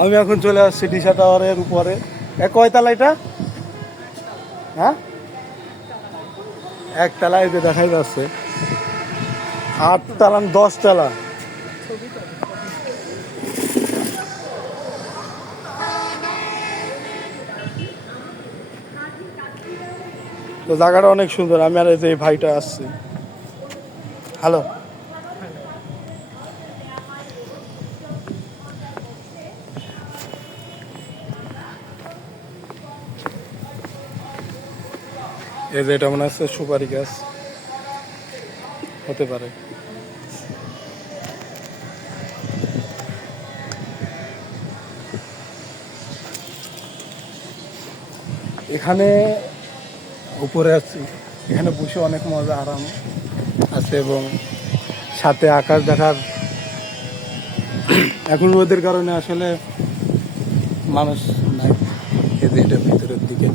আমি এখন চলে আসছি ডিসা টাওয়ারের উপরে। এ কয়তলা এটা? হ্যাঁ? একতলা এই যে দেখাই যাচ্ছে। আটতলা দশতলা তো জায়গাটা অনেক সুন্দর, আমি আর এই যে এই ভাইটা আসছি। হ্যালো? এই যে এটা মনে হচ্ছে সুপারি গাছ। হতে পারে। এখানে উপরে আছি। এখানে বসে অনেক মজা, আরাম আছে এবং সাথে আকাশ দেখার এখন রোদের কারণে আসলে মানুষ নাই। এটা ভিতরের দিকে।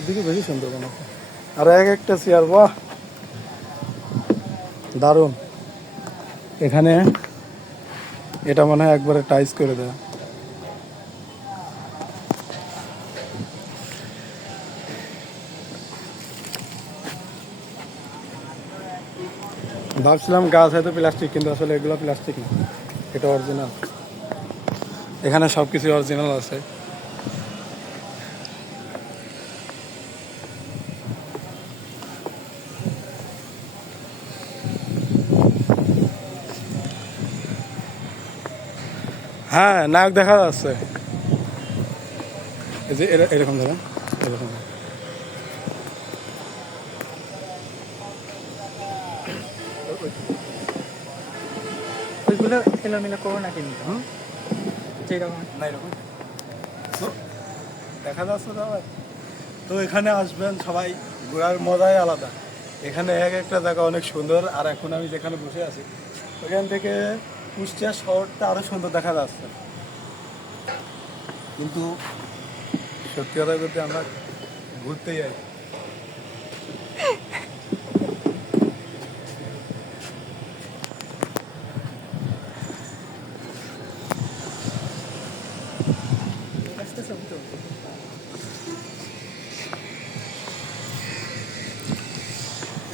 ভিতরের দিকে বেশি সুন্দর হয়। আর এক একটা চেয়ার বাহ! দারুণ। এখানে এটা মনে হয় একবারে টাইস করে দেয়। ভাবছিলাম গাছ হয়তো প্লাস্টিক, কিন্তু আসলে এগুলো প্লাস্টিক না, এটা অরিজিনাল এখানে সব কিছু অরিজিনাল আছে। হ্যাঁ নায়ক দেখা যাচ্ছে। এই যে এরকম ধরেন এরকম। ওইগুলো এলোমেলো করো না কিন্তু হুম? যেরকম না এরকম। তো দেখা যাচ্ছে তো তো এখানে আসবেন সবাই ঘোরার মজাই আলাদা। এখানে এক একটা জায়গা অনেক সুন্দর আর এখন আমি যেখানে বসে আছি ওখান থেকে কুষ্টিয়া শহরটা আরও সুন্দর দেখা যাচ্ছে। কিন্তু সত্যি কথা বলতে আমরা ঘুরতে যাই।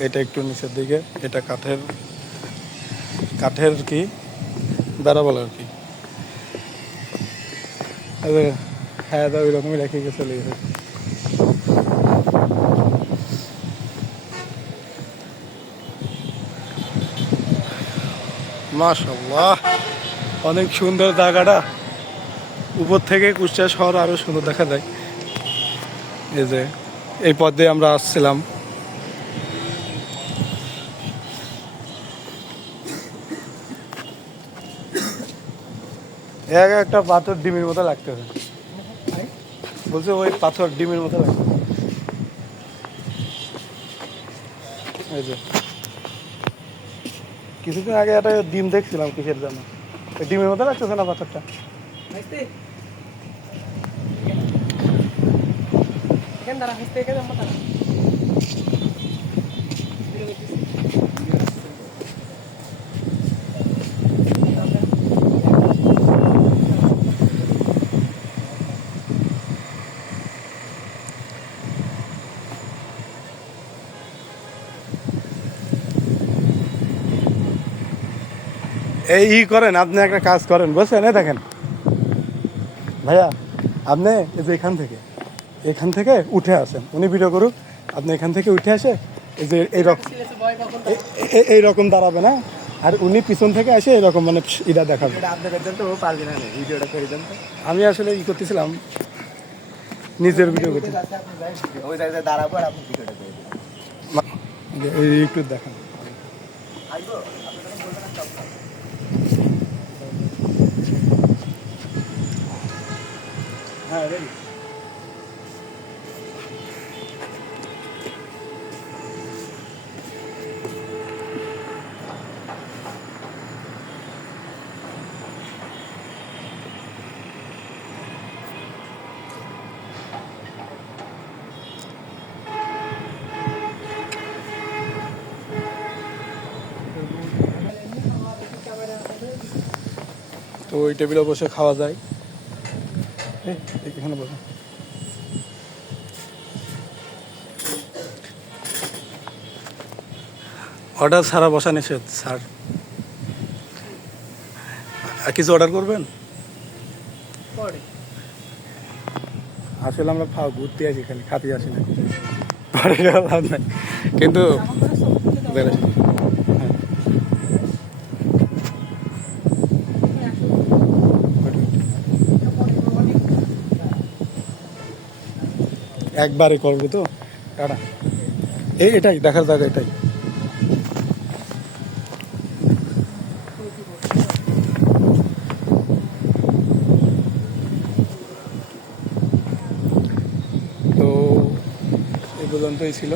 এটা একটু নিচের দিকে, এটা কাঠের কাঠের কি? বেড়া বলে আর কি। হ্যাঁ দা ওই রকমই রেখে গেছে চলে গেছে। মাশাল্লাহ অনেক সুন্দর জায়গাটা। উপর থেকে কুষ্টিয়া শহর আরও সুন্দর দেখা যায়। এই যে, এই পথ দিয়ে আমরা আসছিলাম। এক একটা পাথর ডিমের মতো লাগতে হবে। বলছে ওই পাথর ডিমের মতো লাগছে এই যে। কিছুদিন আগে একটা ডিম দেখছিলাম কিসের জন্য। ডিমের মতো লাগতেছে না পাথরটা? এখান দ্বারা হাসতে, এখানে এই ই করেন আপনি একটা কাজ করেন বুঝছেন এই দেখেন। ভাইয়া আপনি এই যে এখান থেকে এখান থেকে উঠে আসেন। উনি ভিডিও করুক আপনি এখান থেকে উঠে আসে এই যে এইরকম এইরকম দাঁড়াবে না আর উনি পিছন থেকে আসে এরকম মানে ইটা দেখাবে। আমি আসলে ই করতেছিলাম নিজের ভিডিও করতে। ওই জায়গায় তো ওই টেবিলে বসে খাওয়া যায়। এখানে বসে। অর্ডার ছাড়া বসা নিষেধ স্যার। আর কিছু অর্ডার করবেন? পরে। আসলে আমরা ঘুরতে আসি খালি খাতে আসি না। পরে কিন্তু আমার করে সব কিছু দাও। বেড়ে হ্যাঁ একবারে করব তো? টাটা। এই এটাই দেখার জায়গা এটাই। তো এই পর্যন্তই ছিল।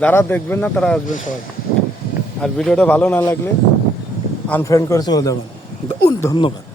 যারা দেখবেন না, তারা আসবেন সবাই। আর ভিডিওটা ভালো না লাগলে আনফ্রেন্ড করে চলে যাবেন। ধন্যবাদ।